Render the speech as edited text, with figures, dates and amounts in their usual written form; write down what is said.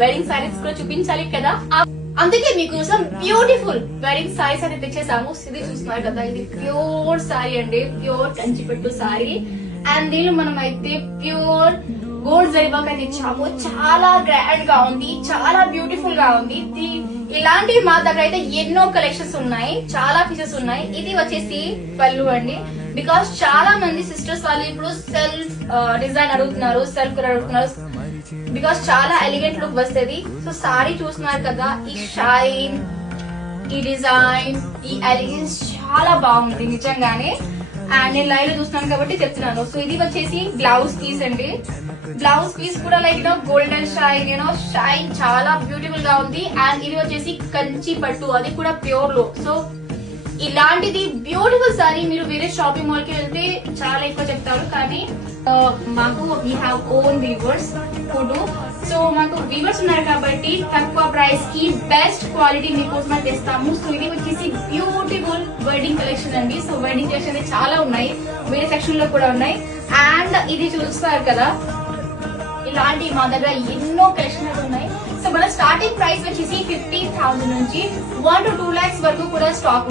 Wedding saris కూడా చూపించాలి కదా, అందుకే మీకోసం బ్యూటిఫుల్ వెడ్డింగ్ సారీస్ అనేది తెచ్చేసాము. ఇది చూస్తున్నారు కదా, ఇది ప్యూర్ సారీ అండి, ప్యూర్ కంచిపట్టు సారీ. అండ్ దీనిలో మనం అయితే ప్యూర్ గోల్డ్ జరీ వర్క్ అనేది ఇచ్చాము. చాలా గ్రాండ్ గా ఉంది, చాలా బ్యూటిఫుల్ గా ఉంది. ఇలాంటివి మా దగ్గర అయితే ఎన్నో కలెక్షన్స్ ఉన్నాయి, చాలా ఫీచర్స్ ఉన్నాయి. ఇది వచ్చేసి పళ్ళు అండి. బికాస్ చాలా మంది సిస్టర్స్ వాళ్ళు ఇప్పుడు సెల్ఫ్ డిజైన్ అడుగుతున్నారు, సెల్ఫ్ కూడా అడుగుతున్నారు. బికాస్ చాలా ఎలిగెంట్ లుక్ వస్తుంది. సో సారీ చూస్తున్నారు కదా, ఈ షైన్, ఈ డిజైన్, ఈ ఎలిగెన్స్ చాలా బాగుంది నిజంగానే. అండ్ నేను లైవ్ లో చూస్తున్నాను కాబట్టి చెప్తున్నాను. సో ఇది వచ్చేసి బ్లౌజ్ పీస్ అండి. బ్లౌజ్ పీస్ కూడా లైక్ గోల్డెన్ షైన్, షైన్ చాలా బ్యూటిఫుల్ గా ఉంది. అండ్ ఇది వచ్చేసి కంచి పట్టు, అది కూడా ప్యూర్ లో. సో ఇలాంటిది బ్యూటిఫుల్ సారీ మీరు వేరే షాపింగ్ మాల్ కి వెళ్తే చాలా ఎక్కువ చెప్తారు, కానీ మాకు we have own weavers food. So మాకు వీవర్స్ ఉన్నారు కాబట్టి తక్కువ ప్రైస్ కి బెస్ట్ క్వాలిటీ మీకోసం తెస్తాము. సో ఇది వచ్చేసి బ్యూటిఫుల్ వెడ్డింగ్ కలెక్షన్ అండి. సో వెడ్డింగ్ కలెక్షన్ చాలా ఉన్నాయి, వేరే సెక్షన్ లో కూడా ఉన్నాయి. అండ్ ఇది చూస్తారు కదా, ఇలాంటి మా దగ్గర ఎన్నో కలెక్షన్ ఉన్నాయి. సో మన స్టార్టింగ్ ప్రైస్ వచ్చేసి 50,000 నుంచి 1 to 2 lakhs వరకు కూడా స్టాక్